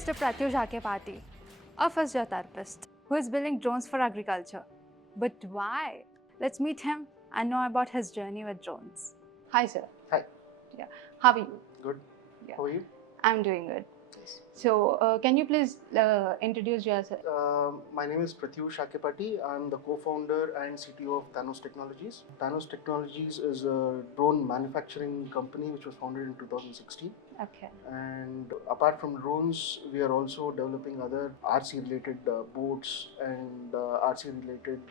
Mr. Prathyush Akepati, a physiotherapist who is building drones for agriculture. But why? Let's meet him and know about his journey with drones. Hi, sir. Hi. Yeah. How are you? Good. Yeah. How are you? I'm doing good. Yes. So, can you please introduce yourself? My name is Prathyush Akepati. I'm the co-founder and CTO of Thanos Technologies. Thanos Technologies is a drone manufacturing company which was founded in 2016. Okay. And apart from drones, we are also developing other RC-related boats and RC-related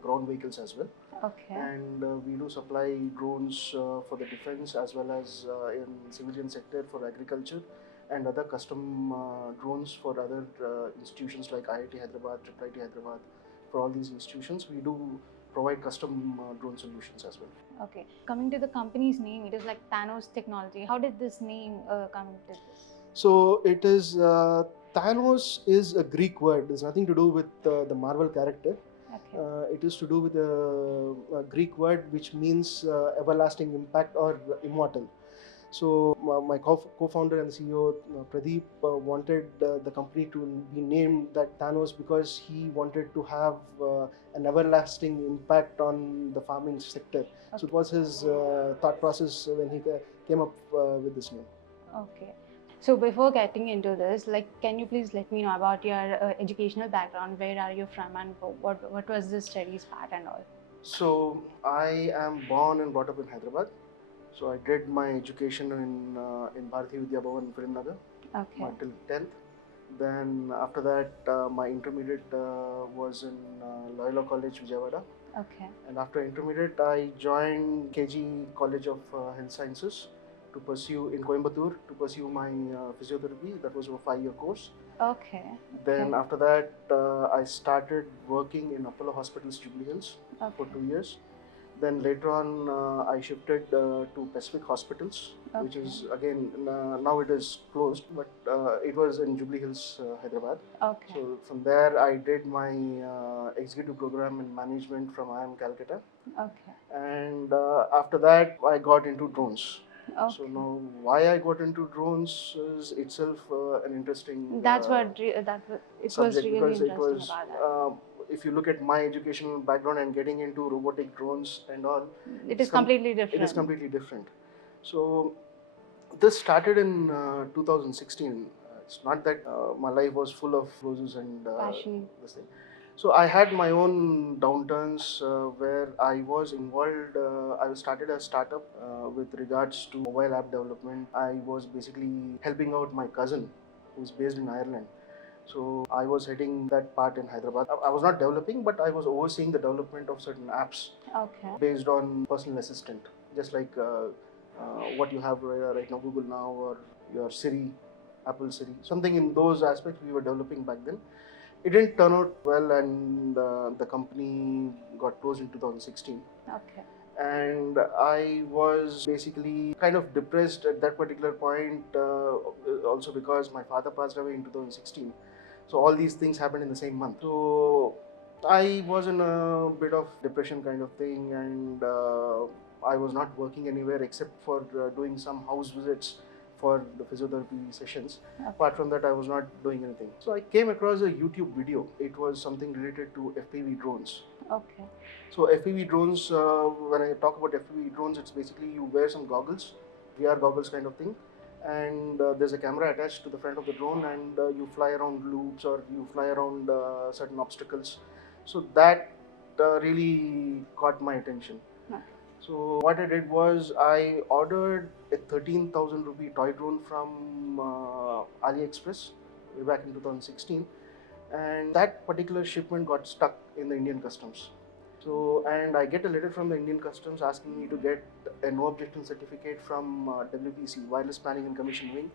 ground vehicles as well. Okay. And we do supply drones for the defense as well as in civilian sector for agriculture and other custom drones for other institutions like IIT Hyderabad, IIT Hyderabad. For all these institutions, we do provide custom drone solutions as well. Okay. Coming to the company's name, it is like Thanos Technology. How did this name come to this? So it is Thanos is a Greek word. There's nothing to do with the Marvel character. Okay. It is to do with a Greek word which means everlasting impact or immortal. So my co-founder and CEO Pradeep wanted the company to be named that Thanos because he wanted to have an everlasting impact on the farming sector. Okay. So it was his thought process when he came up with this name. Okay. So before getting into this, can you please let me know about your educational background? Where are you from, and what was the studies part and all? So I am born and brought up in Hyderabad. So I did my education in Bharati Vidya Bhavan, Nagar, Okay. till 10th. Then after that, my intermediate was in Loyola College, Vijayawada. Okay. And after intermediate, I joined KG College of Health Sciences to pursue in Coimbatore to pursue my physiotherapy. That was a 5-year course. Okay. Then after that, I started working in Apollo Hospitals, Jubilee Hills for 2 years. Then later on, I shifted to Pacific Hospitals, which is again now it is closed, but it was in Jubilee Hills, Hyderabad. Okay. So from there, I did my executive program in management from IIM Calcutta. Okay. And after that, I got into drones. Okay. So now, why I got into drones is itself an interesting. That's what it was really interesting about that. If you look at my educational background and getting into robotic drones and all, It is completely different. It is completely different. So this started in 2016. It's not that my life was full of roses and passion. This thing. So I had my own downturns where I was involved. I started a startup with regards to mobile app development. I was basically helping out my cousin who's based in Ireland. So I was heading that part in Hyderabad. I was not developing, but I was overseeing the development of certain apps based on personal assistant, just like what you have right now, Google Now or your Siri, Apple Siri. Something in those aspects we were developing back then. It didn't turn out well, and the company got closed in 2016. Okay. And I was basically kind of depressed at that particular point, also because my father passed away in 2016. So all these things happened in the same month. So I was in a bit of depression kind of thing, and I was not working anywhere except for doing some house visits for the physiotherapy sessions. Okay. Apart from that, I was not doing anything. So I came across a YouTube video. It was something related to FPV drones. Okay. So FPV drones, when I talk about FPV drones, it's basically you wear some goggles, VR goggles kind of thing, and there's a camera attached to the front of the drone, and you fly around loops or you fly around certain obstacles. So that really caught my attention. Okay. So what I did was I ordered a 13,000 rupee toy drone from AliExpress way back in 2016, and that particular shipment got stuck in the Indian customs. So, and I get a letter from the Indian Customs asking me to get a no objection certificate from WPC, Wireless Planning and Commission Wing,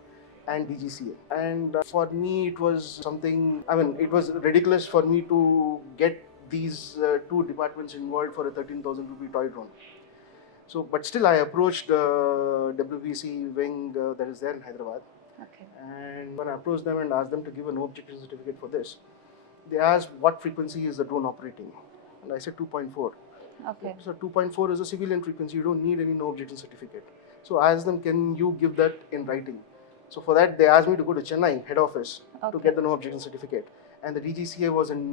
and DGCA. And for me, it was something, I mean, it was ridiculous for me to get these two departments involved for a 13,000 rupee toy drone. So, but still I approached WPC wing that is there in Hyderabad. Okay. And when I approached them and asked them to give a no objection certificate for this, they asked what frequency is the drone operating. And I said 2.4. Okay. So 2.4 is a civilian frequency. You don't need any no objection certificate. So I asked them, can you give that in writing? So for that, they asked me to go to Chennai head office to Okay. get the no objection certificate, and the DGCA was in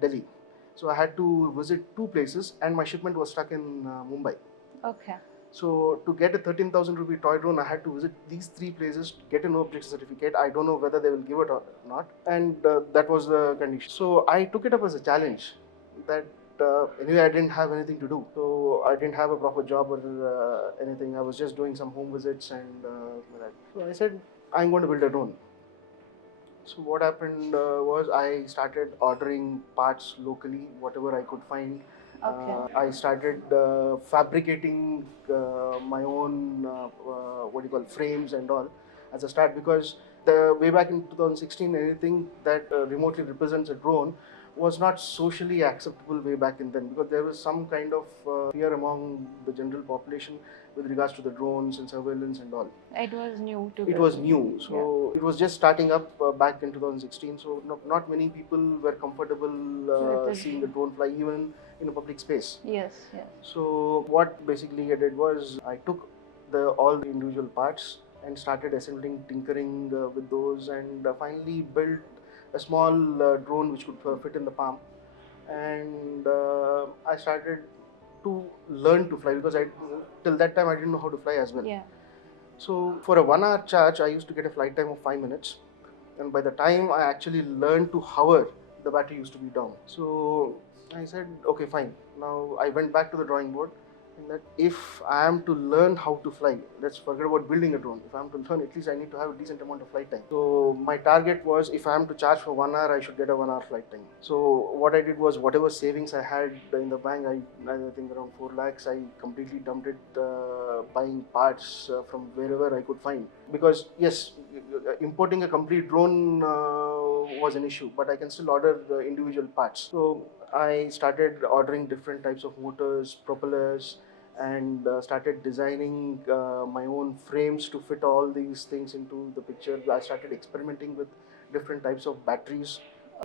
Delhi. So I had to visit two places, and my shipment was stuck in Mumbai. Okay. So to get a 13,000 rupee toy drone, I had to visit these three places to get a no objection certificate. I don't know whether they will give it or not, and that was the condition. So I took it up as a challenge. That anyway, I didn't have anything to do, so I didn't have a proper job or anything. I was just doing some home visits and that. So I said, I'm going to build a drone. So what happened was I started ordering parts locally, whatever I could find. Okay. I started fabricating my own what do you call frames and all as a start, because the way back in 2016, anything that remotely represents a drone was not socially acceptable way back in then, because there was some kind of fear among the general population with regards to the drones and surveillance and all. It was new to It was new, so it was just starting up back in 2016. So not many people were comfortable seeing a drone fly even in a public space. Yes, yes. So what basically I did was I took all the individual parts and started assembling, tinkering with those, and finally built a small drone which could fit in the palm. And I started to learn to fly, because till that time I didn't know how to fly as well. Yeah. So for a 1 hour charge, I used to get a flight time of 5 minutes. And by the time I actually learned to hover, the battery used to be down. So I said, okay, fine. Now I went back to the drawing board, and that if I am to learn how to fly, let's forget about building a drone. If I am to learn, at least I need to have a decent amount of flight time. So my target was, if I am to charge for 1 hour, I should get a 1 hour flight time. So what I did was, whatever savings I had in the bank, I think around 4 lakhs, I completely dumped it buying parts from wherever I could find. Because yes, importing a complete drone was an issue, but I can still order the individual parts. So I started ordering different types of motors, propellers, and started designing my own frames to fit all these things into the picture. I started experimenting with different types of batteries.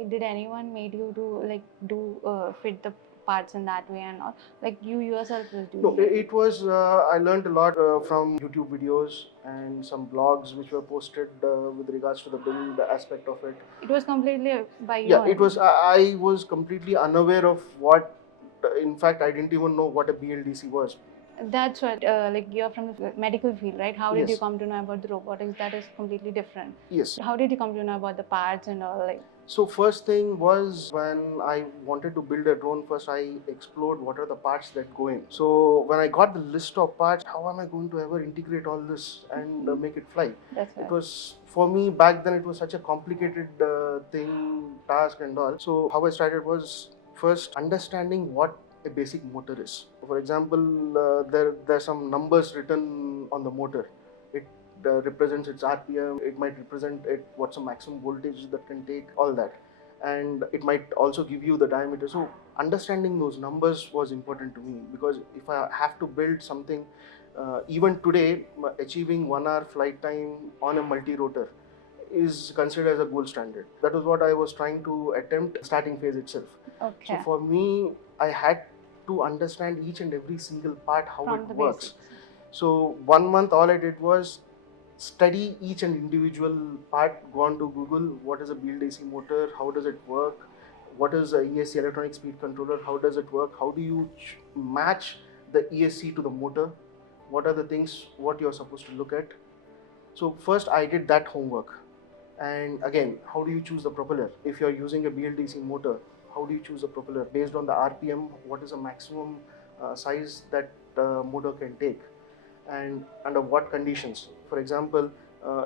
Did anyone made you to fit the parts in that way and all? Like you yourself was doing No, it? it was, I learned a lot from YouTube videos and some blogs which were posted with regards to the build aspect of it. It was completely by your Yeah, it end. was, I was completely unaware of what, in fact, I didn't even know what a BLDC was. That's what, like you're from the medical field, right? How did you Yes. come to know about the robotics? That is completely different. Yes. How did you come to know about the parts and all? Like, So first thing was, when I wanted to build a drone, first I explored what are the parts that go in. So when I got the list of parts, how am I going to ever integrate all this and make it fly? that's right. It was, for me back then, it was such a complicated task and all. So how I started was first understanding what a basic motor is. For example, there's some numbers written on the motor. It represents its RPM, it might represent what's the maximum voltage that can take, all that. And it might also give you the diameter. So understanding those numbers was important to me, because if I have to build something, even today, achieving 1 hour flight time on a multi-rotor is considered as a gold standard. That was what I was trying to attempt starting phase itself. Okay. So for me, I had to understand each and every single part, how From it the works. basics. So 1 month, all I did was study each and individual part, go on to Google, what is a BLDC motor, how does it work, what is a ESC, electronic speed controller, how does it work, how do you match the ESC to the motor, what are the things what you're supposed to look at. So first I did that homework. And again, how do you choose the propeller? If you're using a BLDC motor, how do you choose the propeller? Based on the RPM, what is the maximum size that motor can take? And under what conditions? For example,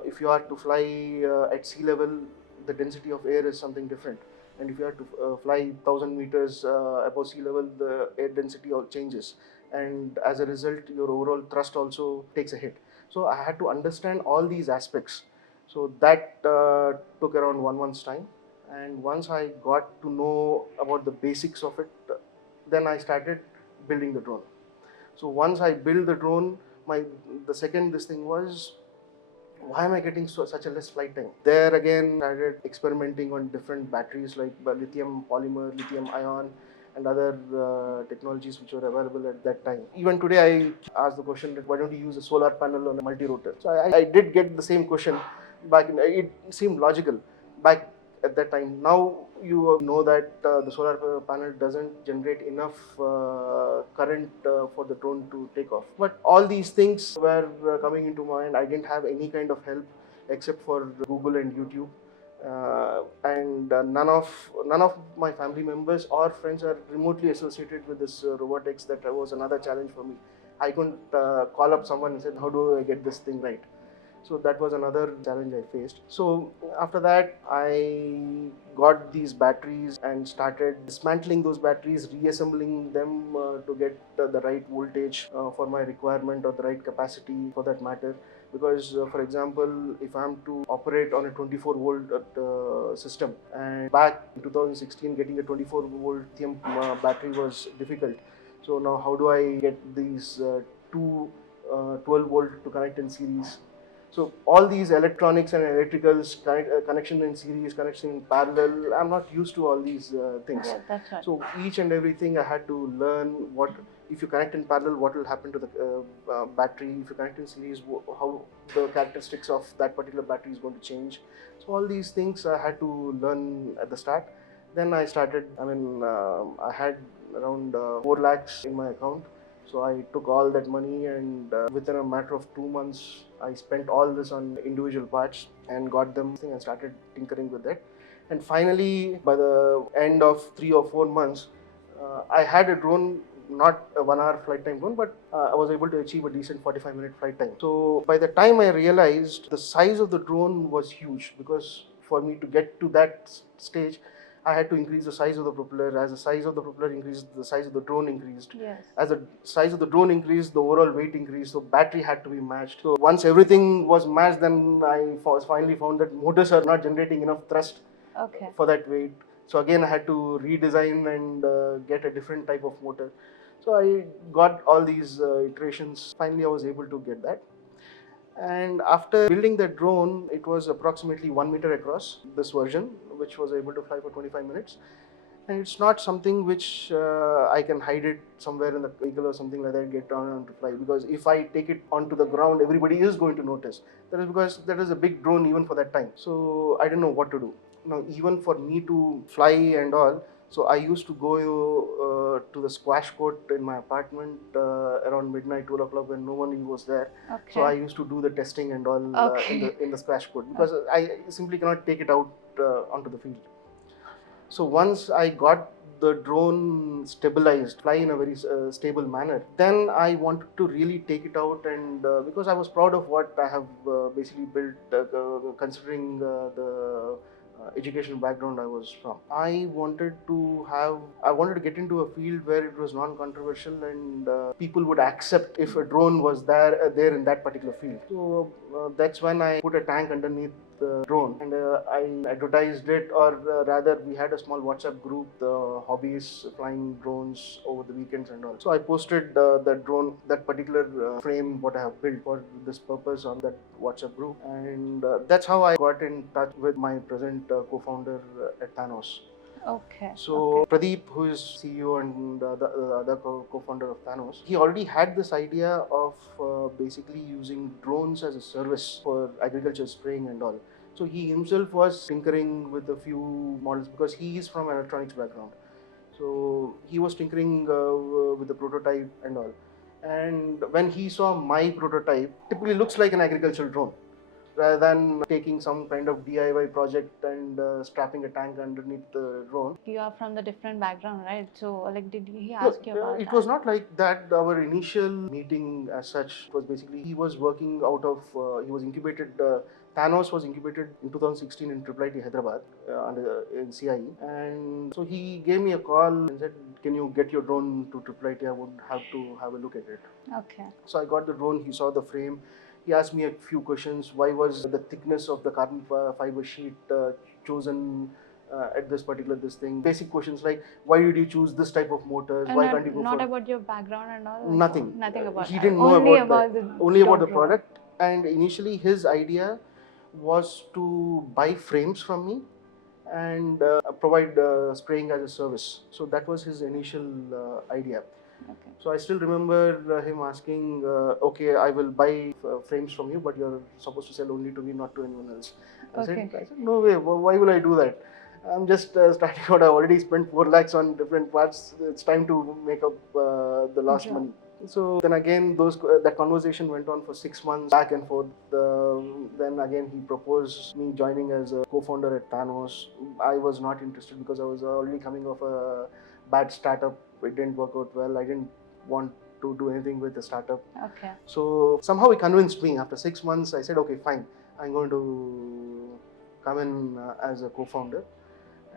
if you are to fly at sea level, the density of air is something different. And if you are to fly 1,000 meters above sea level, the air density all changes. And as a result, your overall thrust also takes a hit. So I had to understand all these aspects. So that took around 1 month's time. And once I got to know about the basics of it, then I started building the drone. So once I built the drone, the second this thing was, why am I getting such a less flight time? There again, I started experimenting on different batteries like lithium polymer, lithium ion, and other technologies which were available at that time. Even today, I ask the question that why don't you use a solar panel on a multi-rotor? So I did get the same question, Back in, it seemed logical back at that time. Now you know that the solar panel doesn't generate enough current for the drone to take off. But all these things were coming into mind. I didn't have any kind of help except for Google and YouTube. And none of my family members or friends are remotely associated with this robotics. That was another challenge for me. I couldn't call up someone and said, how do I get this thing right? So that was another challenge I faced. So after that, I got these batteries and started dismantling those batteries, reassembling them to get the right voltage for my requirement, or the right capacity for that matter. Because for example, if I'm to operate on a 24 volt system, and back in 2016 getting a 24 volt lithium battery was difficult. So now how do I get these two 12 volt to connect in series? So all these electronics and electricals, connection in series, connection in parallel, I'm not used to all these things. Yeah, that's right. So each and everything I had to learn. What if you connect in parallel, what will happen to the battery? If you connect in series, how the characteristics of that particular battery is going to change. So all these things I had to learn at the start. Then I started, I had around 4 lakhs in my account. So I took all that money, and within a matter of 2 months, I spent all this on individual parts and got them and started tinkering with it. And finally, by the end of 3 or 4 months, I had a drone, not a 1 hour flight time drone, but I was able to achieve a decent 45-minute flight time. So by the time I realized the size of the drone was huge, because for me to get to that stage, I had to increase the size of the propeller. As the size of the propeller increased, the size of the drone increased. Yes. As the size of the drone increased, the overall weight increased. So battery had to be matched. So once everything was matched, then I finally found that motors are not generating enough thrust for that weight. So again, I had to redesign and get a different type of motor. So I got all these iterations. Finally, I was able to get that. And after building the drone, it was approximately 1 meter across, this version, which was able to fly for 25 minutes. And it's not something which I can hide it somewhere in the vehicle or something like that, get on to fly. Because if I take it onto the ground, everybody is going to notice. That is because that is a big drone even for that time. So I didn't know what to do. Now, even for me to fly and all, so I used to go to the squash court in my apartment around midnight, 12 o'clock, when no one was there. So I used to do the testing and all in the squash court, because I simply cannot take it out onto the field. So once I got the drone stabilized, fly in a very stable manner, then I wanted to really take it out, and because I was proud of what I have basically built, considering the education background I was from. I wanted to get into a field where it was non-controversial, and people would accept if a drone was there in that particular field. So that's when I put a tank underneath the drone, and I advertised it, or rather we had a small WhatsApp group, the hobbies flying drones over the weekends and all. So I posted that drone, that particular frame what I have built for this purpose, on that WhatsApp group, and that's how I got in touch with my present co-founder at Thanos. So Pradeep, who is CEO and the other co-founder of Thanos, he already had this idea of basically using drones as a service for agriculture spraying and all. So he himself was tinkering with a few models, because he is from an electronics background. So he was tinkering with the prototype and all. And when he saw my prototype, typically looks like an agricultural drone, rather than taking some kind of DIY project and strapping a tank underneath the drone. You are from the different background, right? So, like, did he ask you about it that? was not like that. Our initial meeting as such was basically, he was working out of, he was incubated, Thanos was incubated in 2016 in IIIT Hyderabad in CIE. And so he gave me a call and said, can you get your drone to IIIT? I would have to have a look at it. So I got the drone, he saw the frame. He asked me a few questions. Why was the thickness of the carbon fiber sheet chosen at this particular thing? Basic questions like, why did you choose this type of motors? And why can't you go not for... about your background and all? Nothing. Nothing about He that. didn't know Only about the only about the drone. product. And initially his idea was to buy frames from me and provide spraying as a service. So that was his initial idea. Okay. So I still remember him asking, okay, I will buy frames from you, but you're supposed to sell only to me, not to anyone else. Okay. I said, no way, why will I do that? I'm just starting out. I already spent 4 lakhs on different parts. It's time to make up the last Job. money. So then again, that conversation went on for 6 months, back and forth. Then again, he proposed me joining as a co-founder at Thanos. I was not interested because I was already coming off a bad startup. It didn't work out well. I didn't want to do anything with the startup. Okay. So somehow he convinced me. After 6 months, I said, okay, fine. I'm going to come in as a co-founder.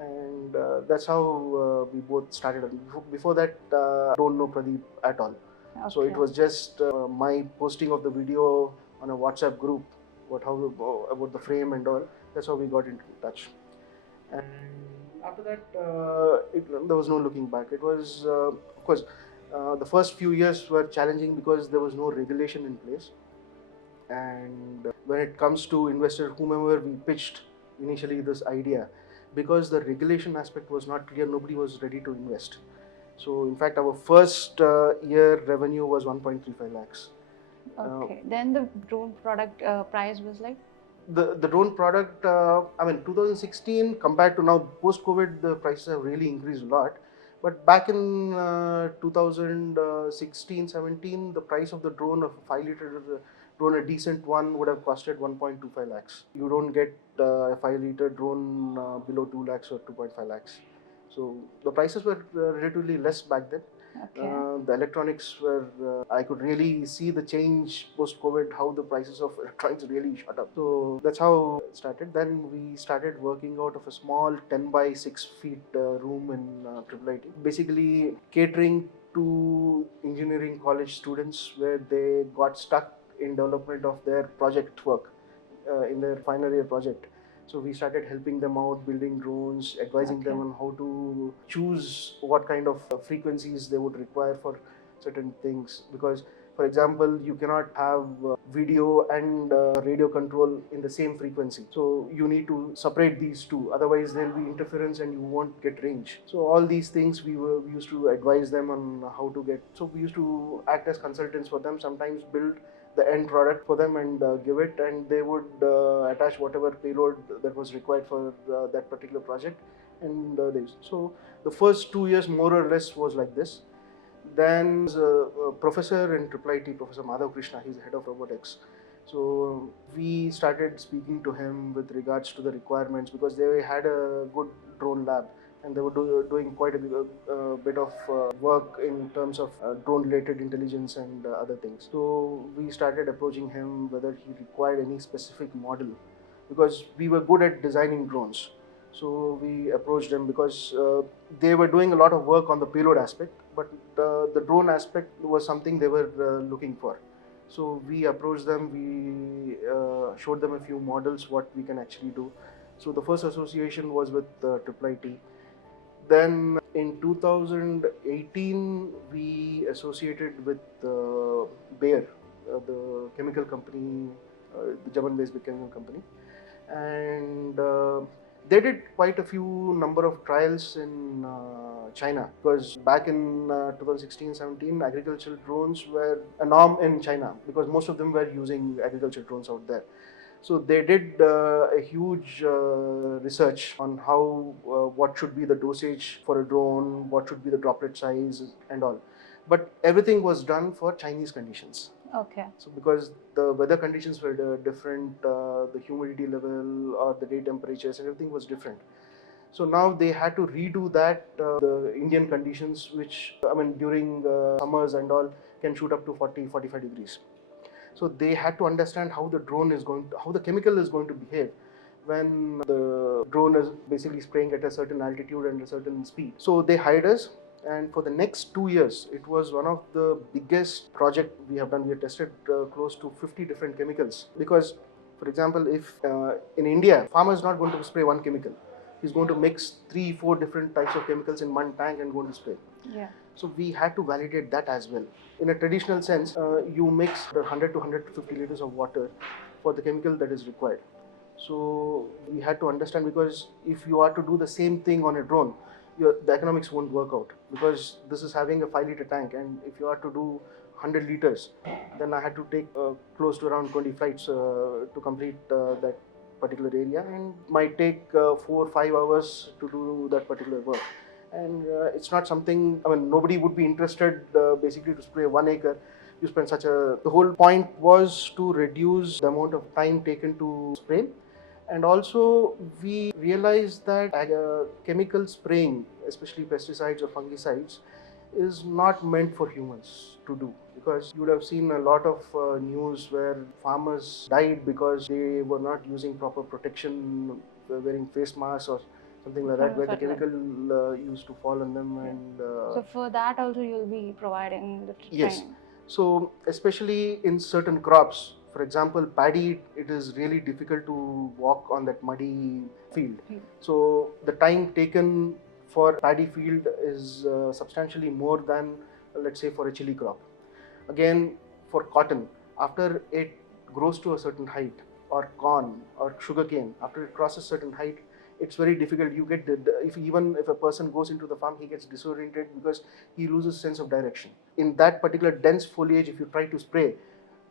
And that's how we both started. Before that, don't know Pradeep at all. Okay. So it was just my posting of the video on a WhatsApp group about the frame and all. That's how we got into touch. And after that, there was no looking back. It was, of course, the first few years were challenging because there was no regulation in place. And when it comes to investors, whomever we pitched initially this idea, because the regulation aspect was not clear, nobody was ready to invest. So in fact, our first year revenue was 1.35 lakhs. Okay. Then the drone product price was like? The drone product, 2016 compared to now, post-COVID, the prices have really increased a lot. But back in 2016-17, the price of the drone of a 5-liter drone, a decent one, would have costed 1.25 lakhs. You don't get a 5-liter drone below 2 lakhs or 2.5 lakhs. So the prices were relatively less back then. Okay. The electronics were, I could really see the change post-COVID, how the prices of electronics really shot up. So that's how it started. Then we started working out of a small 10 by 6 feet room in IIIT, basically catering to engineering college students where they got stuck in development of their project work in their final year project. So we started helping them out, building drones, advising them on how to choose what kind of frequencies they would require for certain things. Because, for example, you cannot have video and radio control in the same frequency. So you need to separate these two. Otherwise, there will be interference and you won't get range. So all these things we used to advise them on how to get. So we used to act as consultants for them. Sometimes build the end product for them and give it, and they would attach whatever payload that was required for that particular project. And so the first 2 years more or less was like this. Then a professor in IIIT, Professor Madhav Krishna, he's the head of robotics. So we started speaking to him with regards to the requirements, because they had a good drone lab and they were doing quite a bit of work in terms of drone related intelligence and other things. So we started approaching him whether he required any specific model, because we were good at designing drones. So we approached them because they were doing a lot of work on the payload aspect, but the drone aspect was something they were looking for. So we approached them, we showed them a few models, what we can actually do. So the first association was with IIIT. Then in 2018, we associated with Bayer, the chemical company, the German-based chemical company. And they did quite a few number of trials in China, because back in 2016-17, agricultural drones were a norm in China, because most of them were using agricultural drones out there. So they did a huge research on how, what should be the dosage for a drone, what should be the droplet size and all. But everything was done for Chinese conditions. Okay. So because the weather conditions were different, the humidity level or the day temperatures, everything was different. So now they had to redo that, the Indian conditions, which, during summers and all, can shoot up to 40-45 degrees. So they had to understand how the drone is going to, how the chemical is going to behave when the drone is basically spraying at a certain altitude and a certain speed. So they hired us, and for the next 2 years, it was one of the biggest project we have done. We have tested close to 50 different chemicals, because, for example, if in India, farmer is not going to spray one chemical. He's going to mix 3-4 different types of chemicals in one tank and going to spray. Yeah. So we had to validate that as well. In a traditional sense, you mix 100 to 150 liters of water for the chemical that is required. So we had to understand, because if you are to do the same thing on a drone, the economics won't work out, because this is having a 5 liter tank, and if you are to do 100 liters, then I had to take close to around 20 flights to complete that particular area, and might take 4 or 5 hours to do that particular work. And it's not something, I mean, nobody would be interested basically to spray 1 acre. You spend such a, the whole point was to reduce the amount of time taken to spray. And also we realized that chemical spraying, especially pesticides or fungicides, is not meant for humans to do, because you would have seen a lot of news where farmers died because they were not using proper protection, wearing face masks or something like that, where the chemical used to fall on them. And so for that also you'll be providing the training? Yes. So especially in certain crops, for example, paddy, it is really difficult to walk on that muddy field. So the time taken for paddy field is substantially more than, let's say, for a chili crop. Again, for cotton, after it grows to a certain height, or corn or sugarcane, after it crosses certain height, it's very difficult. You get even if a person goes into the farm, he gets disoriented because he loses sense of direction. In that particular dense foliage, if you try to spray,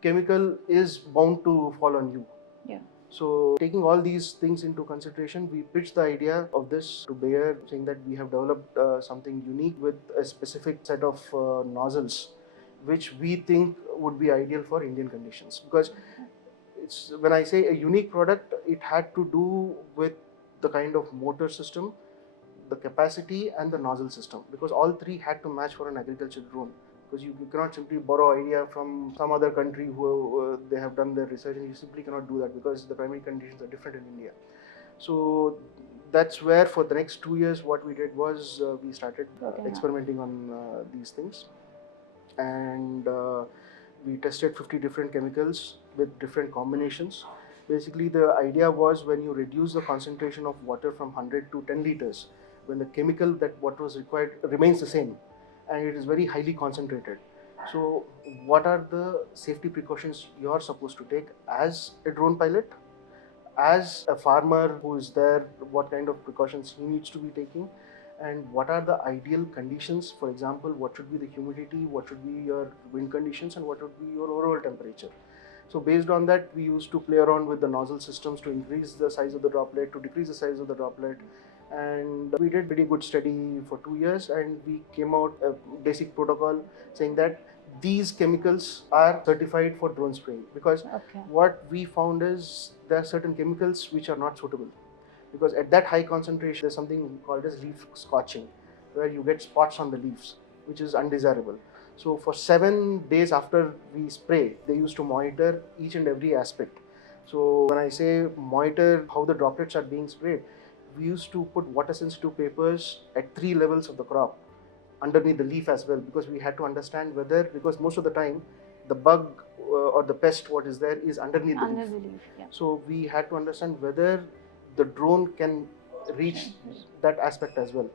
chemical is bound to fall on you. Yeah. So taking all these things into consideration, we pitched the idea of this to Bayer, saying that we have developed something unique with a specific set of nozzles, which we think would be ideal for Indian conditions. Because it's, when I say a unique product, it had to do with the kind of motor system, the capacity, and the nozzle system, because all three had to match for an agriculture drone. Because you cannot simply borrow idea from some other country who they have done their research, and you simply cannot do that because the primary conditions are different in India. So that's where for the next 2 years what we did was we started experimenting on these things, and we tested 50 different chemicals with different combinations. Basically the idea was, when you reduce the concentration of water from 100 to 10 liters, when the chemical that what was required remains the same, and it is very highly concentrated. So what are the safety precautions you are supposed to take as a drone pilot, as a farmer who is there, what kind of precautions he needs to be taking, and what are the ideal conditions? For example, what should be the humidity, what should be your wind conditions, and what would be your overall temperature. So based on that, we used to play around with the nozzle systems to increase the size of the droplet, to decrease the size of the droplet, and we did pretty good study for 2 years, and we came out a basic protocol saying that these chemicals are certified for drone spraying. Because what we found is there are certain chemicals which are not suitable, because at that high concentration there's something called as leaf scorching, where you get spots on the leaves, which is undesirable. So for 7 days after we spray, they used to monitor each and every aspect. So when I say monitor how the droplets are being sprayed, we used to put water sensitive papers at 3 levels of the crop, underneath the leaf as well, because we had to understand whether, because most of the time the bug or the pest what is there is underneath the leaf. Yeah. So we had to understand whether the drone can reach that aspect as well.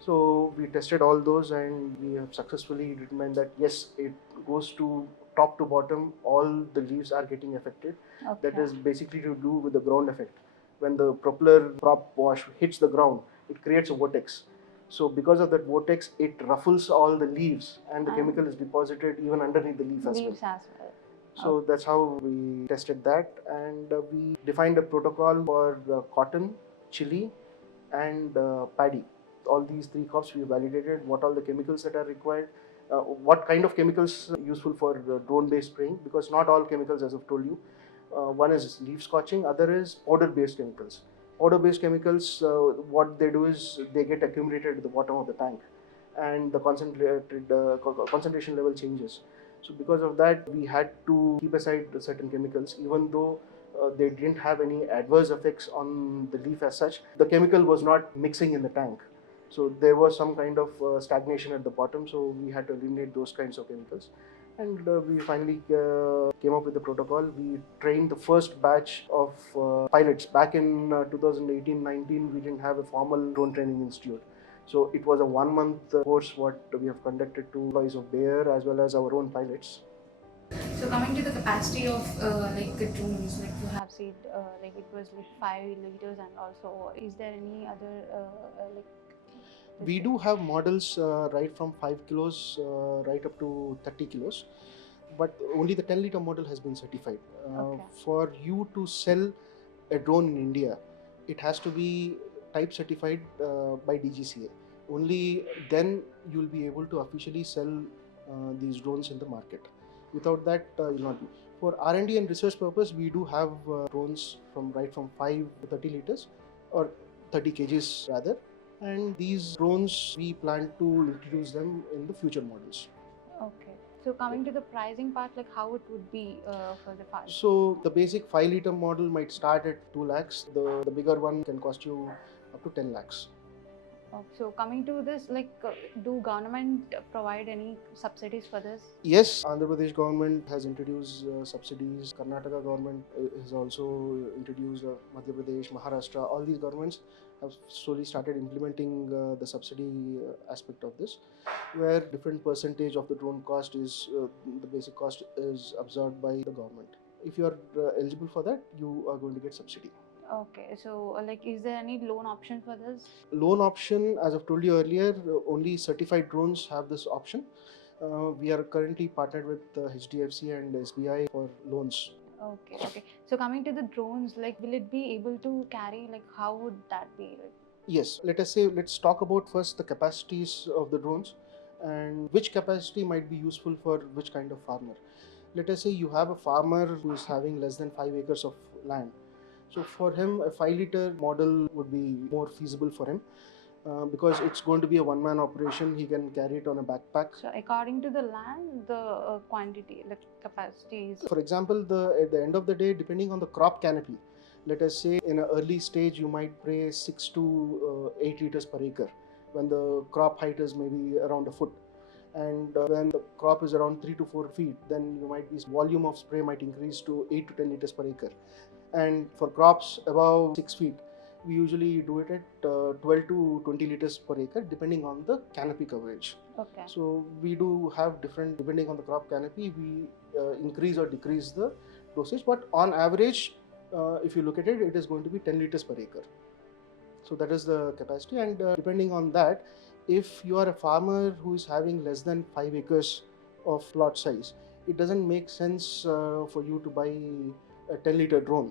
So we tested all those, and we have successfully determined that yes, it goes to top to bottom, all the leaves are getting affected. That is basically to do with the ground effect. When the propeller crop wash hits the ground, it creates a vortex. So because of that vortex, it ruffles all the leaves, and the chemical is deposited even underneath the leaf as well. So that's how we tested that, and we defined a protocol for cotton, chili, and paddy. All these 3 crops we validated what all the chemicals that are required, what kind of chemicals useful for drone-based spraying, because not all chemicals, as I've told you. One is leaf scorching, other is powder-based chemicals. Powder-based chemicals, what they do is they get accumulated at the bottom of the tank, and the concentration level changes. So because of that, we had to keep aside certain chemicals, even though they didn't have any adverse effects on the leaf as such. The chemical was not mixing in the tank. So there was some kind of stagnation at the bottom, so we had to eliminate those kinds of chemicals. And we finally came up with the protocol. We trained the first batch of pilots. Back in 2018-19, we didn't have a formal drone training institute. So it was a 1-month course what we have conducted to employees of Bayer as well as our own pilots. So coming to the capacity of like the drones, like you have said, like it was like 5 liters, and also is there any other like We do have models right from 5 kilos right up to 30 kilos, but only the 10-liter model has been certified. Okay. For you to sell a drone in India, it has to be type certified by DGCA. Only then you'll be able to officially sell these drones in the market. Without that, you'll not be. For R&D and research purpose, we do have drones from right from 5 to 30 liters or 30 kgs rather. And these drones, we plan to introduce them in the future models. Okay. So coming to the pricing part, like how it would be for the 5? So the basic 5-liter model might start at 2 lakhs. The bigger one can cost you up to 10 lakhs. So coming to this, like do government provide any subsidies for this? Yes, Andhra Pradesh government has introduced subsidies. Karnataka government has also introduced Madhya Pradesh, Maharashtra. All these governments have slowly started implementing the subsidy aspect of this, where different percentage of the drone cost is the basic cost is absorbed by the government. If you are eligible for that, you are going to get subsidy. Okay, so like is there any loan option for this? Loan option, as I've told you earlier, only certified drones have this option. We are currently partnered with HDFC and SBI for loans. Okay. So coming to the drones, like will it be able to carry, like how would that be? Like, Yes, let's talk about first the capacities of the drones and which capacity might be useful for which kind of farmer. Let us say you have a farmer who is having less than 5 acres of land. So for him, a 5-liter model would be more feasible for him. Because it's going to be a one-man operation, he can carry it on a backpack. so according to the land, the quantity, like capacity is. For example, at the end of the day, depending on the crop canopy, let us say in an early stage, you might spray 6 to 8 liters per acre when the crop height is maybe around a foot. And when the crop is around 3 to 4 feet, then you might be volume of spray might increase to 8 to 10 liters per acre. And for crops above 6 feet, we usually do it at 12 to 20 liters per acre depending on the canopy coverage. Okay. So we do have different, depending on the crop canopy, we increase or decrease the dosage, but on average, if you look at it, it is going to be 10 liters per acre. So that is the capacity, and depending on that, if you are a farmer who is having less than 5 acres of plot size, it doesn't make sense for you to buy a 10-liter drone,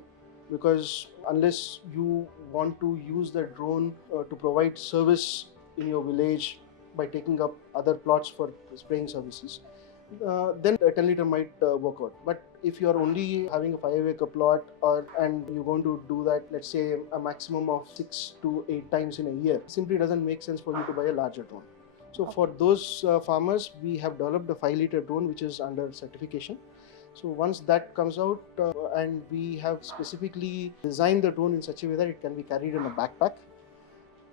because unless you want to use the drone to provide service in your village by taking up other plots for spraying services, then a 10-liter might work out. But if you are only having a 5-acre plot and you're going to do that, let's say a maximum of 6 to 8 times in a year, simply doesn't make sense for you to buy a larger drone. So for those farmers, we have developed a 5-liter drone which is under certification. So once that comes out, and we have specifically designed the drone in such a way that it can be carried in a backpack,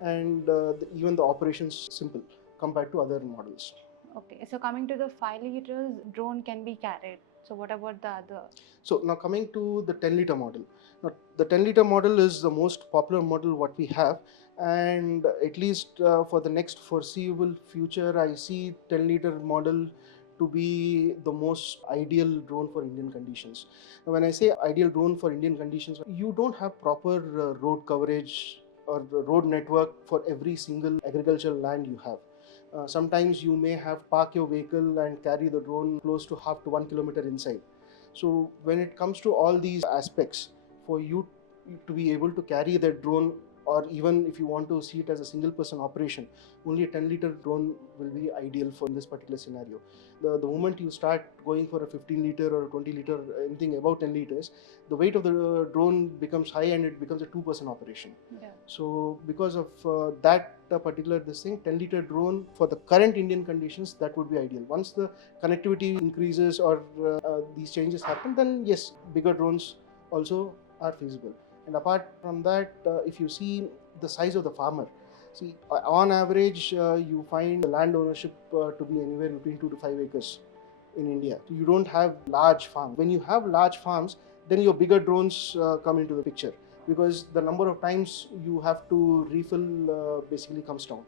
and even the operations simple compared to other models. Okay, so coming to the 5 liters, drone can be carried. So what about the other? So now coming to the 10-liter model. Now the 10-liter model is the most popular model what we have, and at least for the next foreseeable future, I see 10-liter model to be the most ideal drone for Indian conditions. Now, when I say ideal drone for Indian conditions, you don't have proper road coverage or road network for every single agricultural land you have. Sometimes you may have park your vehicle and carry the drone close to half to 1 kilometer inside. So when it comes to all these aspects, for you to be able to carry that drone, or even if you want to see it as a single person operation, only a 10-liter drone will be ideal for this particular scenario. The moment you start going for a 15-liter or a 20-liter, anything above 10 liters, the weight of the drone becomes high and it becomes a 2-person operation. Yeah. So because of that particular this thing, 10-liter drone for the current Indian conditions, that would be ideal. Once the connectivity increases or these changes happen, then yes, bigger drones also are feasible. And apart from that, if you see the size of the farmer, see on average you find the land ownership to be anywhere between 2 to 5 acres in India. So you don't have large farms. When you have large farms, then your bigger drones come into the picture, because the number of times you have to refill basically comes down.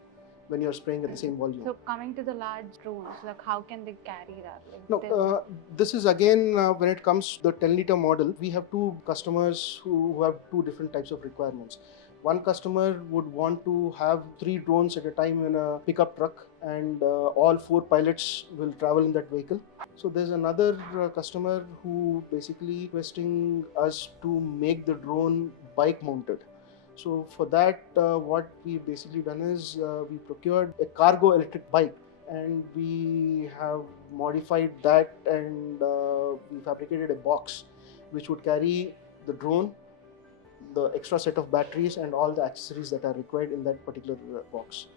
when you're spraying at the same volume. So coming to the large drones, like how can they carry that? Like No, this is again when it comes to the 10-liter model, we have two customers who have two different types of requirements. One customer would want to have 3 drones at a time in a pickup truck, and all 4 pilots will travel in that vehicle. So there's another customer who basically requesting us to make the drone bike mounted. So for that, what we basically done is we procured a cargo electric bike, and we have modified that, and we fabricated a box which would carry the drone, the extra set of batteries, and all the accessories that are required in that particular box.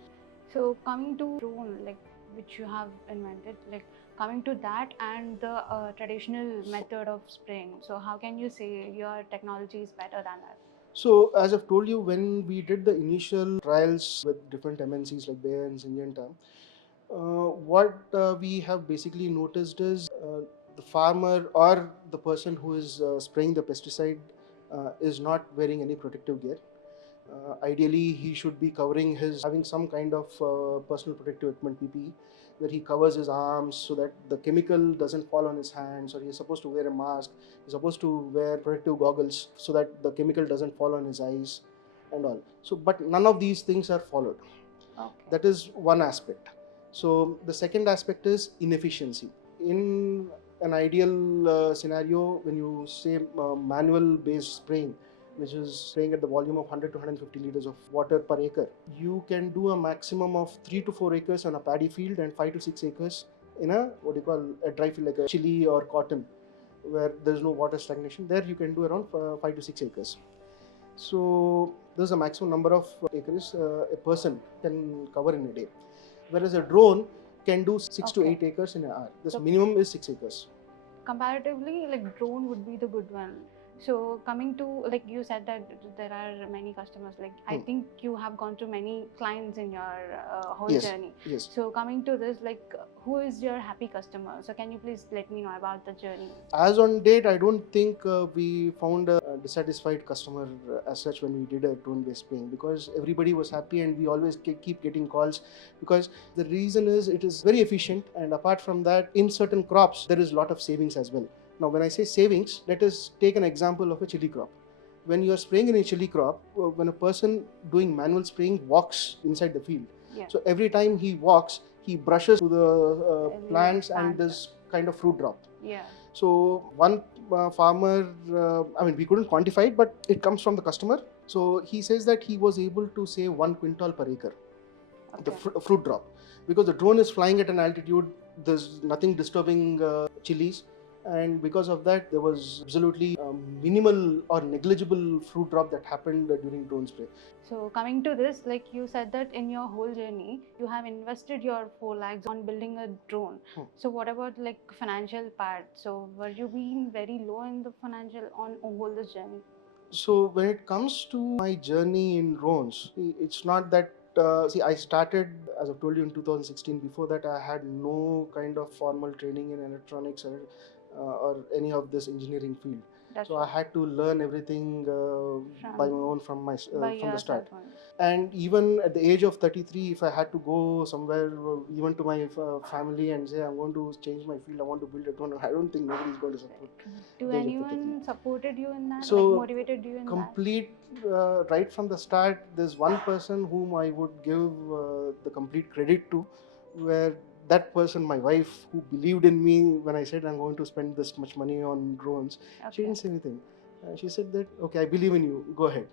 So coming to drone, like which you have invented, like coming to that and the traditional method of spraying. So how can you say your technology is better than that? So as I've told you, when we did the initial trials with different MNCs like Bayer and Syngenta, what we have basically noticed is the farmer or the person who is spraying the pesticide is not wearing any protective gear. Ideally, he should be having some kind of personal protective equipment (PPE), where he covers his arms so that the chemical doesn't fall on his hands, or he's supposed to wear a mask. He's supposed to wear protective goggles so that the chemical doesn't fall on his eyes and all. So, but none of these things are followed. Okay. That is one aspect. So the second aspect is inefficiency. In an ideal scenario, when you say manual based spraying, which is spraying at the volume of 100 to 150 liters of water per acre, you can do a maximum of 3 to 4 acres on a paddy field and 5 to 6 acres in a what you call a dry field like a chili or cotton, where there's no water stagnation. There you can do around 5 to 6 acres. So there's a maximum number of acres a person can cover in a day, whereas a drone can do 6 to 8 acres in an hour. This minimum is 6 acres. Comparatively, like drone would be the good one. So coming to, like you said that there are many customers, like I think you have gone to many clients in your whole journey. Yes. So coming to this, like who is your happy customer? So can you please let me know about the journey? As on date, I don't think we found a dissatisfied customer as such when we did a drone based spraying, because everybody was happy, and we always keep getting calls, because the reason is it is very efficient, and apart from that, in certain crops there is a lot of savings as well. Now when I say savings, let us take an example of a chili crop. When you are spraying in a chili crop, when a person doing manual spraying walks inside the field, so every time he walks, he brushes to the plants, and there's kind of fruit drop. So one farmer, we couldn't quantify it, but it comes from the customer. So he says that he was able to save 1 quintal per acre, the fruit drop, because the drone is flying at an altitude, there's nothing disturbing chilies, and because of that there was absolutely minimal or negligible fruit drop that happened during drone spray. So coming to this, like you said that in your whole journey you have invested your 4 lakhs on building a drone. So what about like financial part? So were you being very low in the financial on whole this journey? So when it comes to my journey in drones, it's not that I started, as I've told you, in 2016. Before that, I had no kind of formal training in electronics or any of this engineering field. So I had to learn everything by my own from the start. And even at the age of 33, if I had to go somewhere, even to my family, and say I'm going to change my field, I want to build a drone, I don't think nobody is going to support. Do anyone supported you in that? So like motivated you in complete right from the start, there's one person whom I would give the complete credit to, where that person, my wife, who believed in me when I said I'm going to spend this much money on drones. She didn't say anything. She said that, okay, I believe in you, go ahead.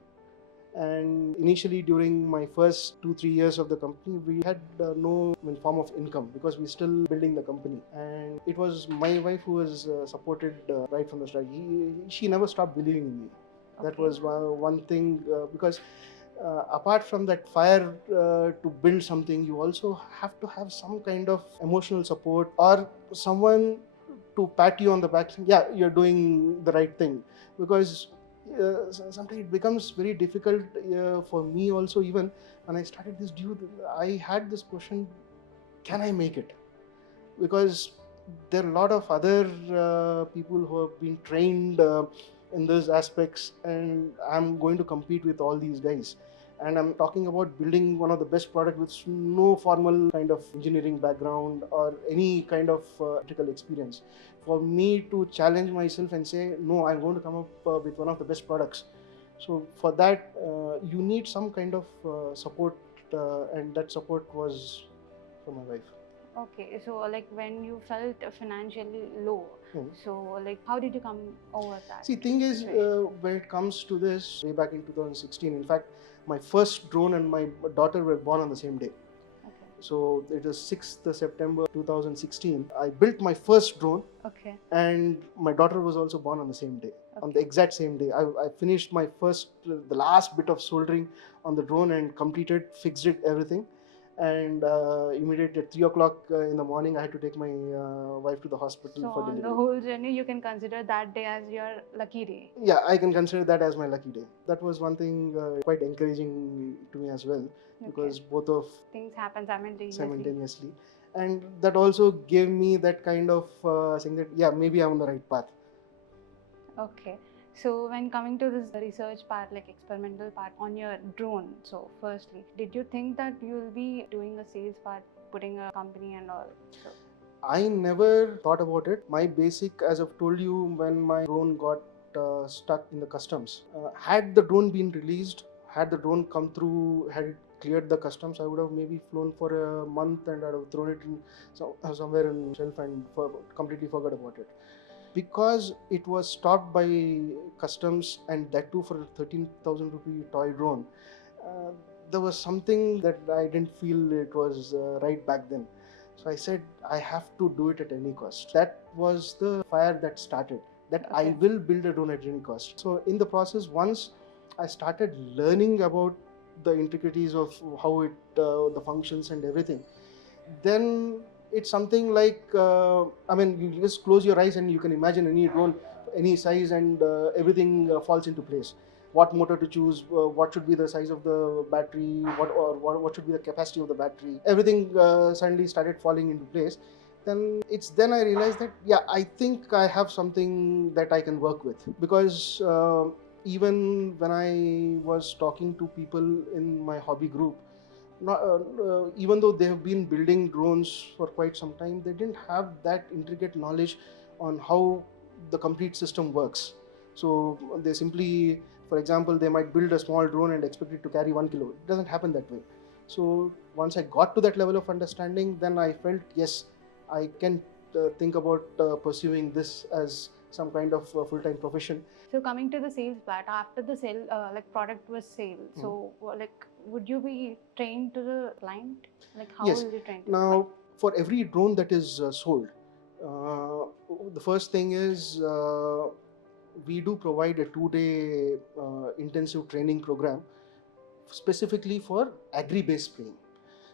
And initially, during my first 2-3 years of the company, we had no form of income, because we're still building the company. And it was my wife who was supported right from the start. She never stopped believing in me. That was one thing, because apart from that fire to build something, you also have to have some kind of emotional support, or someone to pat you on the back saying, yeah, you're doing the right thing. Because sometimes it becomes very difficult for me also. Even when I started this I had this question, can I make it? Because there are a lot of other people who have been trained in these aspects, and I'm going to compete with all these guys. And I'm talking about building one of the best products with no formal kind of engineering background or any kind of electrical experience. For me to challenge myself and say, no, I'm going to come up with one of the best products. So for that, you need some kind of support, and that support was from my wife. Okay, so like when you felt financially low, so like how did you come over that? See, thing is, situation? when it comes to this, way back in 2016, in fact, my first drone and my daughter were born on the same day. Okay. So it was 6th September 2016. I built my first drone, Okay. and my daughter was also born on the same day, on the Okay. exact same day. I finished my first, the last bit of soldering on the drone and completed, fixed it, everything. And immediately at 3 o'clock in the morning, I had to take my wife to the hospital So for on the delivery. whole journey, you can consider that day as your lucky day. Yeah, I can consider that as my lucky day. That was one thing quite encouraging to me as well, because both of things happen simultaneously, and that also gave me that kind of saying that, yeah, maybe I'm on the right path. Okay. So when coming to this research part, like experimental part on your drone, so firstly, did you think that you will be doing a sales part, putting a company and all? So I never thought about it. My basic, as I've told you, when my drone got stuck in the customs, had the drone been released, had the drone come through, had it cleared the customs, I would have maybe flown for a month and I'd have thrown it in somewhere in shelf and completely forgot about it. Because it was stopped by customs, and that too for a 13,000 rupee toy drone, uh, there was something that I didn't feel it was right back then. So I said, I have to do it at any cost. That was the fire that started, that I will build a drone at any cost. So in the process, once I started learning about the intricacies of how it, the functions and everything, then it's something like, I mean, you just close your eyes and you can imagine any drone, any size, and everything falls into place. What motor to choose, what should be the size of the battery, what should be the capacity of the battery. Everything suddenly started falling into place. Then I realized that, yeah, I think I have something that I can work with, because even when I was talking to people in my hobby group, not, even though they have been building drones for quite some time, they didn't have that intricate knowledge on how the complete system works. So they simply, for example, they might build a small drone and expect it to carry 1 kilo. It doesn't happen that way. So once I got to that level of understanding, then I felt, yes, I can think about pursuing this as some kind of full-time profession. So coming to the sales part, after the sale, like product was sale, so like would you be trained to the client? Like how Yes. will you train to Now, for every drone that is sold, the first thing is we do provide a 2-day intensive training program specifically for agri-based spraying.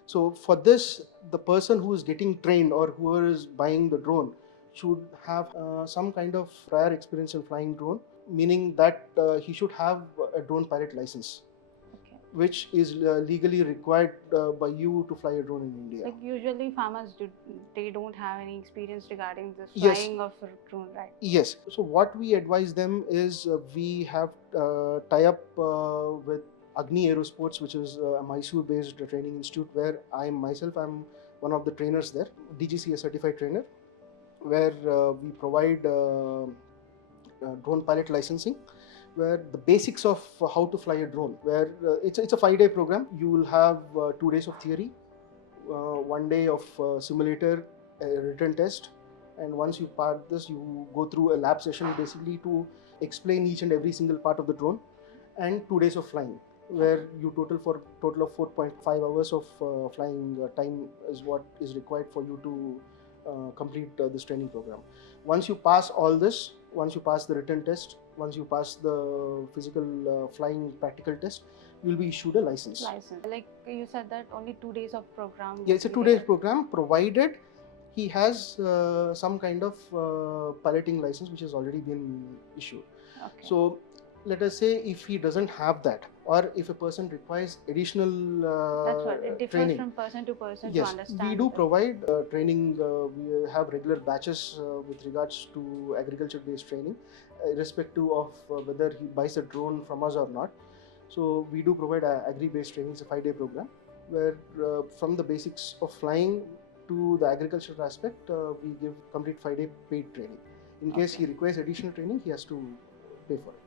So for this, the person who is getting trained or whoever is buying the drone should have some kind of prior experience in flying drone, meaning that he should have a drone pilot license, which is legally required by you to fly a drone in India. Like usually farmers they don't have any experience regarding this Yes. flying of a drone, right? Yes. So what we advise them is we have tie up with Agni Aerosports, which is a Mysore-based training institute, where I'm one of the trainers there, DGCA certified trainer, where we provide drone pilot licensing, where the basics of how to fly a drone, where it's a 5-day program. You will have 2 days of theory, 1 day of simulator, a written test, and once you pass this, you go through a lab session basically to explain each and every single part of the drone, and 2 days of flying, where you total of 4.5 hours of flying time is what is required for you to complete this training program. Once you pass all this, once you pass the written test, once you pass the physical flying practical test, you will be issued a license. Like you said that only 2 days of program. Yeah, it's a 2-day program, provided he has some kind of piloting license which has already been issued. So let us say if he doesn't have that, or if a person requires additional that's what it differs training from person to person. Yes, to understand we do provide training. We have regular batches with regards to agriculture-based training, irrespective of whether he buys a drone from us or not. So we do provide agri-based training. It's a 5-day program where from the basics of flying to the agricultural aspect, we give complete 5-day paid training. In case he requires additional training, he has to pay for it.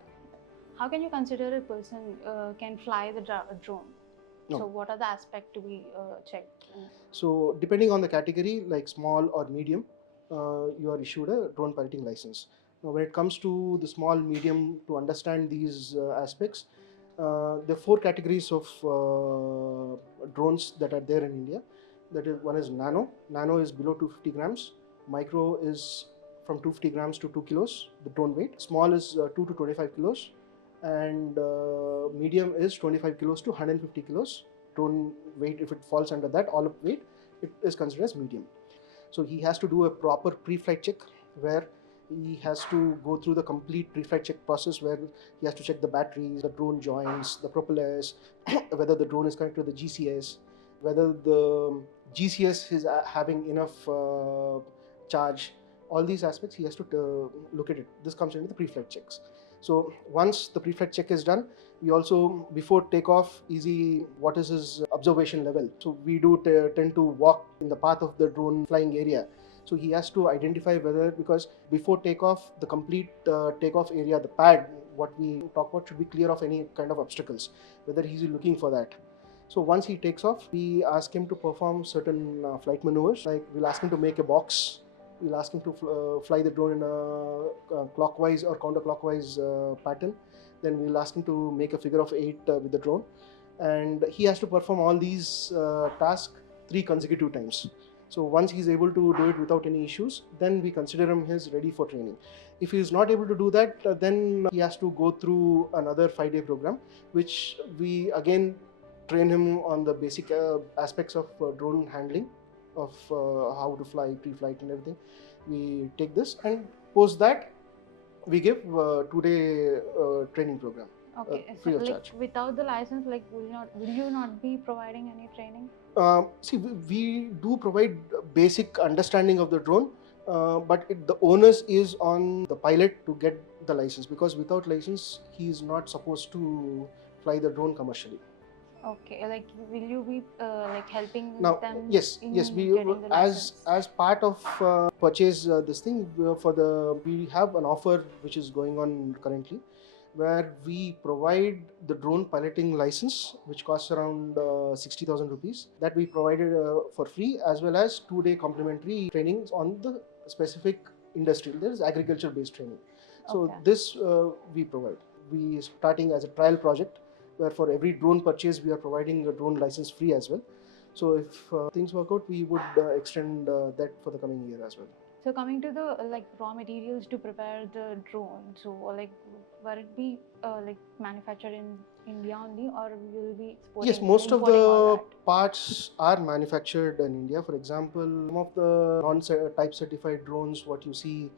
How can you consider a person can fly the drone? No. So what are the aspects to be checked? So depending on the category, like small or medium, you are issued a drone piloting license. Now, when it comes to the small, medium, to understand these aspects, there are 4 categories of drones that are there in India. That is, one is nano. Nano is below 250 grams. Micro is from 250 grams to 2 kilos, the drone weight. Small is 2 to 25 kilos. And medium is 25 kilos to 150 kilos. Drone weight, if it falls under that, all of weight, it is considered as medium. So he has to do a proper pre-flight check where he has to go through the complete pre-flight check process where he has to check the batteries, the drone joints, the propellers, whether the drone is connected to the GCS, whether the GCS is having enough charge. All these aspects he has to look at it. This comes into the pre-flight checks. So once the pre-flight check is done, we also, before takeoff, what is his observation level. So we do tend to walk in the path of the drone flying area. So he has to identify whether, because before takeoff, the complete takeoff area, the pad, what we talk about, should be clear of any kind of obstacles, whether he's looking for that. So once he takes off, we ask him to perform certain flight maneuvers, like we'll ask him to make a box. We'll ask him to fly the drone in a clockwise or counterclockwise pattern. Then we'll ask him to make a figure of 8 with the drone. And he has to perform all these tasks 3 consecutive times. So once he's able to do it without any issues, then we consider him as ready for training. If he's not able to do that, then he has to go through another 5-day program, which we again train him on the basic aspects of drone handling, of how to fly, pre-flight and everything. We take this, and post that we give 2-day training program. Okay, free so of charge. without the license, will you not be providing any training? See, we do provide basic understanding of the drone, but the onus is on the pilot to get the license, because without license he is not supposed to fly the drone commercially. Okay, like will you be helping Now, them? yes, we as part of purchase this thing we have an offer which is going on currently, where we provide the drone piloting license, which costs around 60,000 rupees. That we provided for free, as well as 2-day complimentary trainings on the specific industry. There is agriculture-based training. So this we provide. We starting as a trial project, where for every drone purchase we are providing a drone license free as well. So if things work out, we would extend that for the coming year as well. So coming to the raw materials to prepare the drone, so will it be manufactured in India only, or will be exporting? Yes, most of the parts are manufactured in India. For example, some of the non-type certified drones, what you see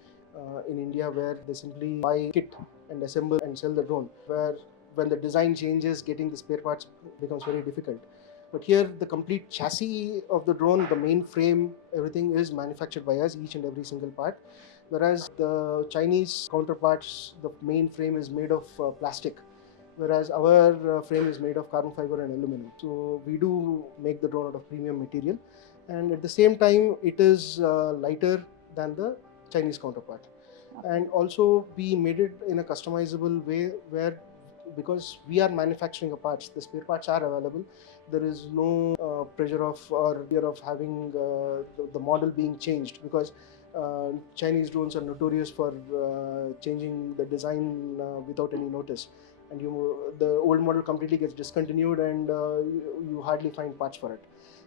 in India, where they simply buy kit and assemble and sell the drone, where when the design changes, getting the spare parts becomes very difficult. But here, the complete chassis of the drone, the main frame, everything is manufactured by us, each and every single part. Whereas the Chinese counterparts, the main frame is made of plastic, whereas our frame is made of carbon fiber and aluminum. So we do make the drone out of premium material, and at the same time, it is lighter than the Chinese counterpart. And also, we made it in a customizable way, where because we are manufacturing the parts, the spare parts are available. There is no pressure of or fear of having the model being changed, because Chinese drones are notorious for changing the design without any notice, and the old model completely gets discontinued, and you hardly find parts for it.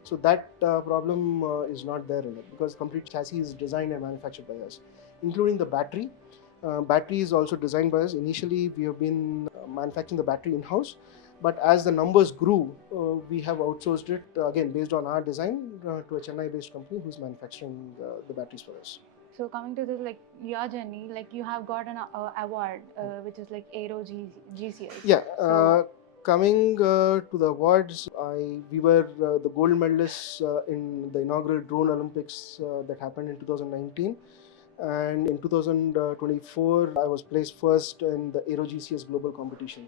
So that problem is not there in it, because complete chassis is designed and manufactured by us, including the battery. Battery is also designed by us. Initially, we have been manufacturing the battery in-house, but as the numbers grew, we have outsourced it again based on our design to a Chennai-based company who's manufacturing the batteries for us. So coming to this, your journey, you have got an award, which is AIRA GCS. Yeah. Coming to the awards, we were the gold medalists in the inaugural Drone Olympics that happened in 2019. And in 2024, I was placed first in the AIRA GCS global competition.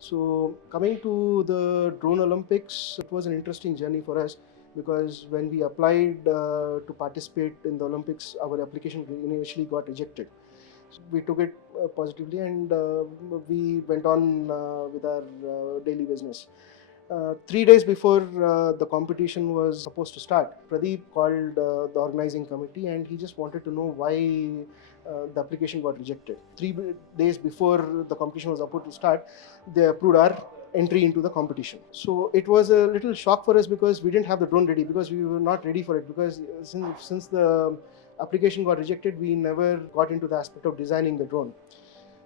So coming to the Drone Olympics, it was an interesting journey for us because when we applied to participate in the Olympics, our application initially got rejected. So we took it positively, and we went on with our daily business. 3 days before the competition was supposed to start, Pradeep called the organizing committee and he just wanted to know why the application got rejected. 3 days before the competition was about to start, they approved our entry into the competition. So it was a little shock for us because we didn't have the drone ready, because we were not ready for it, because since the application got rejected, we never got into the aspect of designing the drone.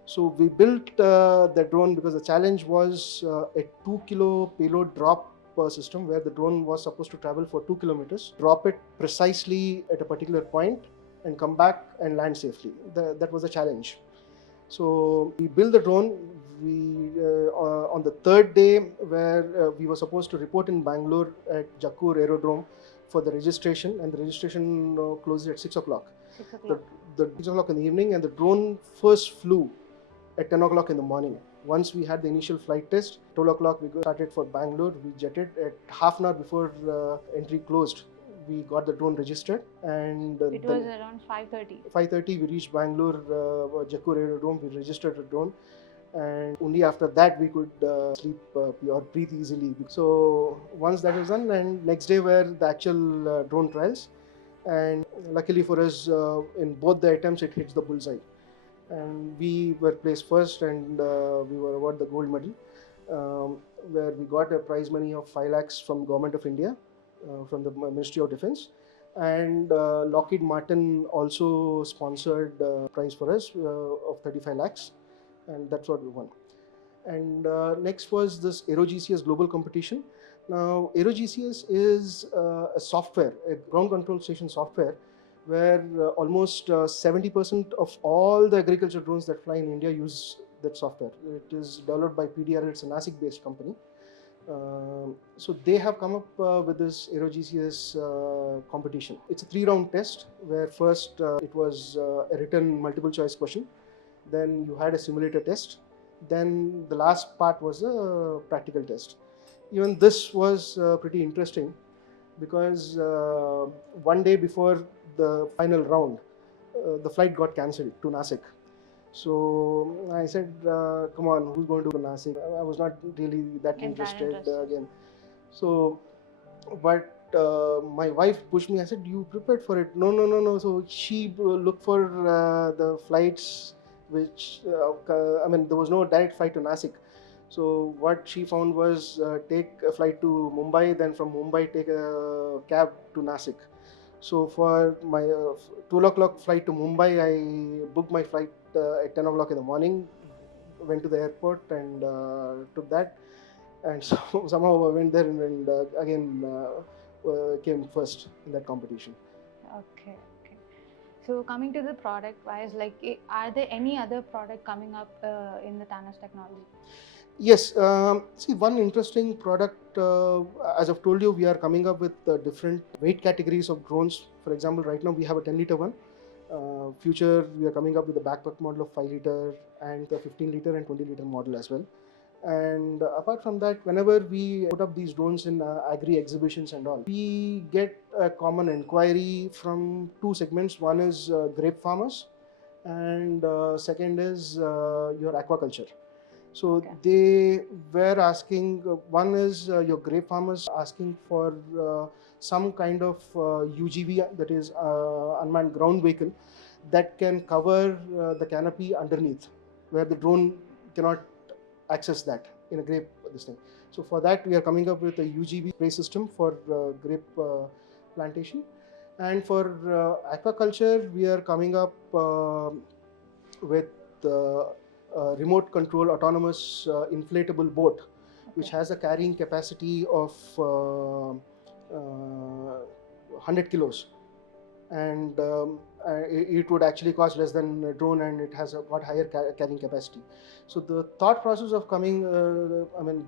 So we built the drone because the challenge was a 2 kilo payload drop system, where the drone was supposed to travel for 2 kilometers, drop it precisely at a particular point, and come back and land safely. That was the challenge. So we built the drone. We on the third day, where we were supposed to report in Bangalore at Jakkur Aerodrome for the registration, and the registration closes at 6 o'clock. 6 o'clock. The 6 o'clock in the evening, and the drone first flew at 10 o'clock in the morning. Once we had the initial flight test, 12 o'clock we started for Bangalore. We jetted at half an hour before entry closed. We got the drone registered, and It was around 5:30. 5:30 we reached Bangalore, Jakkur Aerodrome. We registered the drone, and only after that we could sleep or breathe easily. So once that was done, and next day were the actual drone trials, and luckily for us, in both the attempts it hits the bullseye, and we were placed first, and we were awarded the gold medal, where we got a prize money of 5 lakhs from Government of India, from the Ministry of Defence, and Lockheed Martin also sponsored prize for us of 35 lakhs, and that's what we won. And next was this AeroGCS global competition. Now AeroGCS is a software, a ground control station software, where almost 70% of all the agriculture drones that fly in India use that software. It is developed by PDR. It's a Nasik-based company. So they have come up with this AeroGCS competition. It's a 3-round test, where first it was a written multiple choice question, then you had a simulator test, then the last part was a practical test. Even this was pretty interesting, because one day before the final round, the flight got cancelled to Nasik. So I said, come on, who's going to Nasik? I was not really that interested again. So, but my wife pushed me. I said, you prepared for it? No. So she looked for the flights, which, there was no direct flight to Nasik. So what she found was take a flight to Mumbai, then from Mumbai take a cab to Nasik. So for my 12 o'clock flight to Mumbai, I booked my flight at 10 o'clock in the morning, went to the airport and took that, and so somehow I went there and again came first in that competition. Okay. So coming to the product wise, are there any other product coming up in the Thanos Technology? Yes. See, one interesting product, as I've told you, we are coming up with different weight categories of drones. For example, right now we have a 10-liter one. Future, we are coming up with a backpack model of 5-liter and the 15-liter and 20-liter model as well. And apart from that, whenever we put up these drones in agri exhibitions and all, we get a common inquiry from two segments. One is grape farmers, and second is your aquaculture. So Okay. they were asking, one is your grape farmers asking for some kind of UGV, that is unmanned ground vehicle, that can cover the canopy underneath, where the drone cannot access that in a grape this thing. So for that we are coming up with a UGV spray system for grape plantation. And for aquaculture, we are coming up with remote control autonomous inflatable boat, which has a carrying capacity of 100 kilos, and it would actually cost less than a drone, and it has got higher carrying capacity. So the thought process of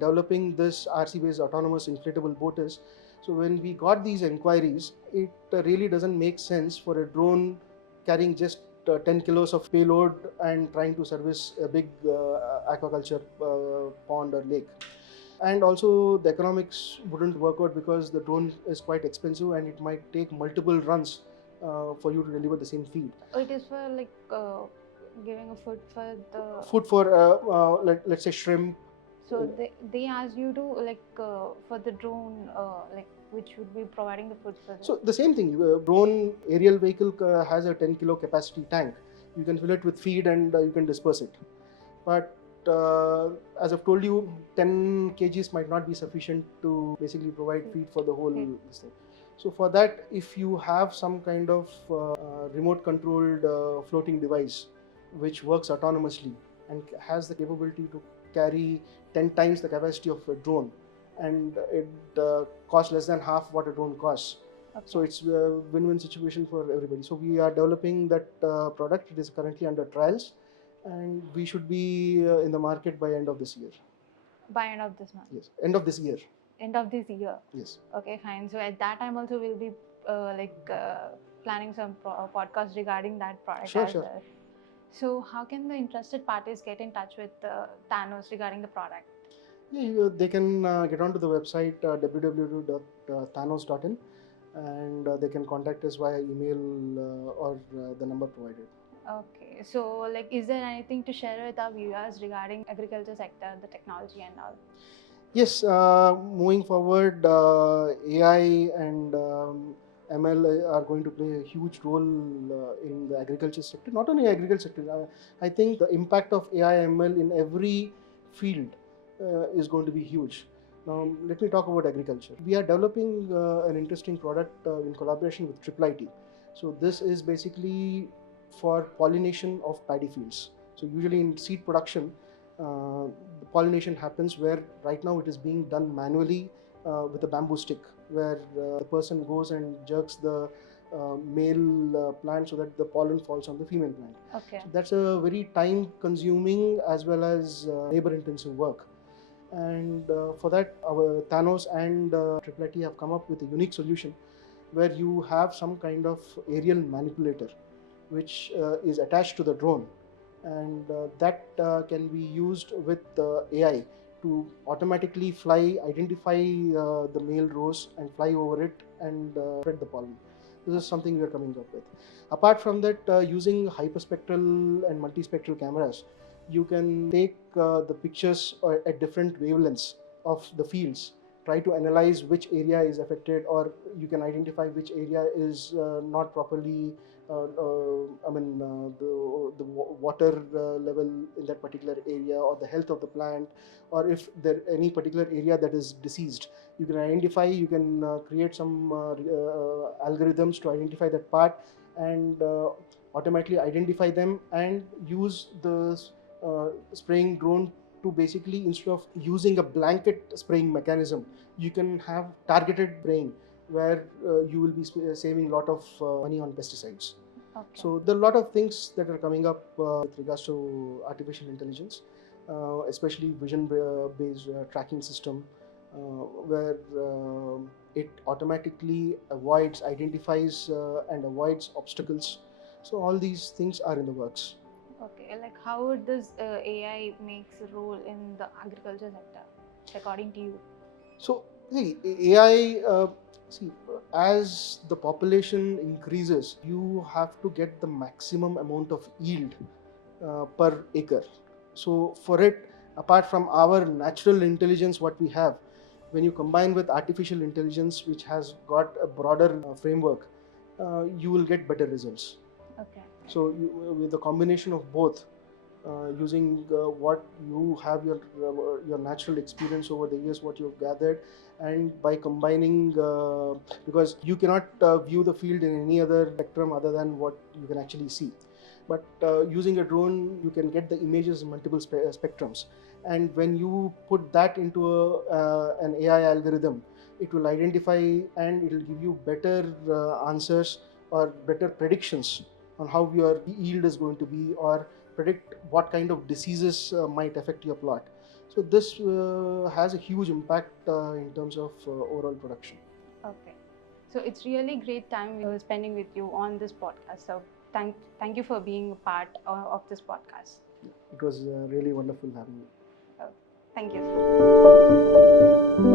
developing this RC based autonomous inflatable boat is, so when we got these inquiries, it really doesn't make sense for a drone carrying just 10 kilos of payload and trying to service a big aquaculture pond or lake. And also the economics wouldn't work out because the drone is quite expensive and it might take multiple runs for you to deliver the same feed. It is for like giving a food for the Food for let's say shrimp. So they ask you to like for the drone like which would be providing the food for them. So the same thing, drone aerial vehicle has a 10 kilo capacity tank. You can fill it with feed and you can disperse it. But as I've told you, 10 kgs might not be sufficient to basically provide feed for the whole thing. So for that, if you have some kind of remote controlled floating device which works autonomously and has the capability to carry 10 times the capacity of a drone, and it costs less than half what a drone costs. Okay. So it's a win-win situation for everybody. So we are developing that product. It is currently under trials, and we should be in the market by end of this year. By end of this month? Yes, end of this year. End of this year? Yes. Okay, fine. So at that time also we'll be planning some podcast regarding that product. Sure, sure. Well. So how can the interested parties get in touch with Thanos regarding the product? Yeah, they can get onto the website www.thanos.in, and they can contact us via email or the number provided. Okay, so like is there anything to share with our viewers regarding agriculture sector, the technology and all? Yes, moving forward, AI and ML are going to play a huge role in the agriculture sector. Not only agriculture sector, I think the impact of AI ML in every field is going to be huge. Now, let me talk about agriculture. We are developing an interesting product in collaboration with IT. So this is basically for pollination of paddy fields. So usually in seed production, the pollination happens where right now it is being done manually with a bamboo stick, where the person goes and jerks the male plant so that the pollen falls on the female plant. Okay. So that's a very time consuming as well as labor intensive work. And for that, our Thanos and IT have come up with a unique solution where you have some kind of aerial manipulator which is attached to the drone, and that can be used with AI to automatically fly, identify the male rows and fly over it and spread the pollen. This is something we are coming up with. Apart from that, using hyperspectral and multispectral cameras, you can take the pictures at different wavelengths of the fields, try to analyze which area is affected, or you can identify which area is not properly the water level in that particular area, or the health of the plant, or if there any particular area that is diseased. You can identify, you can create some algorithms to identify that part and automatically identify them and use the spraying drone to basically, instead of using a blanket spraying mechanism, you can have targeted spraying where you will be saving a lot of money on pesticides. Okay. So there are a lot of things that are coming up with regards to artificial intelligence, especially vision-based tracking system, where it automatically identifies and avoids obstacles. So all these things are in the works. Okay, like how does AI makes a role in the agriculture sector, according to you? So AI, as the population increases, you have to get the maximum amount of yield per acre. So for it, apart from our natural intelligence, what we have, when you combine with artificial intelligence, which has got a broader framework, you will get better results. Okay. So with the combination of both, using what you have your natural experience over the years, what you've gathered, and by combining, because you cannot view the field in any other spectrum other than what you can actually see. But using a drone, you can get the images in multiple spectrums, and when you put that into an AI algorithm, it will identify and it will give you better answers or better predictions on how your yield is going to be, or predict what kind of diseases might affect your plot. So this has a huge impact in terms of overall production. Okay. So it's really great time we were spending with you on this podcast. So thank you for being a part of this podcast. It was really wonderful having you. Thank you.